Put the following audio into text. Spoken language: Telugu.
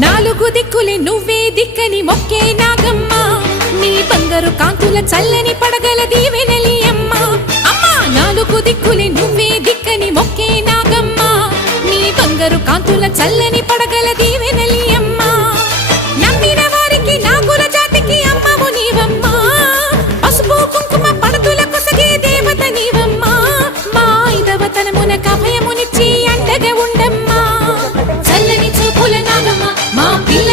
నాలుగు దిక్కులే నువ్వే దిక్కని మొక్కే నాగమ్మ నీ బంగారు కాంతుల చల్లని పడగల దీవెనలి అమ్మ అమ్మా నాలుగు దిక్కులే నువ్వే దిక్కని మొక్కే నాగమ్మ నీ బంగారు కాంతుల చల్లని పడగల దీవెనలి అమ్మ నమ్మిన వారికి నాగుల జాతికి అమ్మవు నీవమ్మ పసుపు కుంకుమ పడతుల కొసగే దేవత నీవమ్మ మా ఐదవతనమునకు అభయమునిచ్చి అండగా ఉండమ్మా చల్లని చూపుల నాగమ్మ మా పిల్ల